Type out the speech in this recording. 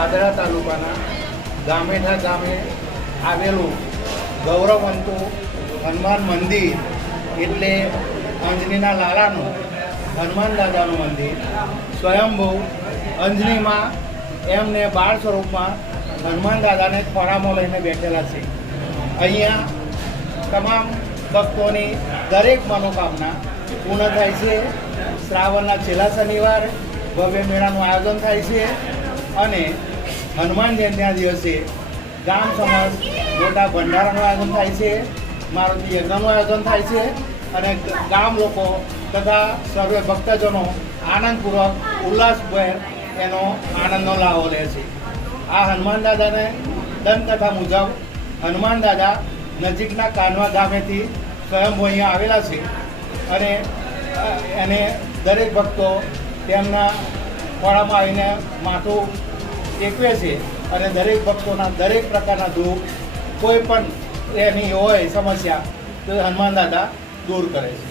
પાદરા તાલુકાના ગામેઠા ગામે આવેલું ગૌરવવંતું હનુમાન મંદિર એટલે અંજનીના લાલાનું હનુમાન દાદાનું મંદિર સ્વયંભૂ અંજનીમાં એમને બાળ સ્વરૂપમાં હનુમાન દાદાને ખોળામાં લઈને બેઠેલા છે. અહીંયા તમામ ભક્તોની દરેક મનોકામના પૂર્ણ થાય છે. શ્રાવણના છેલ્લા શનિવારે ભવ્ય મેળાનું આયોજન થાય છે અને હનુમાન જયંતિના દિવસે ગામ સમાજ મોટા ભંડારાનું આયોજન થાય છે. મારુતિ યજ્ઞનું આયોજન થાય છે અને ગામ લોકો તથા સર્વે ભક્તજનો આનંદપૂર્વક ઉલ્લાસભેર એનો આનંદનો લાવો લે છે. આ હનુમાન દાદાને દંતકથા મુજબ હનુમાન દાદા નજીકના કાનવા ગામેથી સ્વયંભૂ અહીંયા આવેલા છે અને એને દરેક ભક્તો તેમના ખોળામાં આવીને માથું ટેકવે છે અને દરેક ભક્તોના દરેક પ્રકારના દુઃખ કોઈ પણ એની હોય સમસ્યા તો હનુમાન દાદા દૂર કરે છે.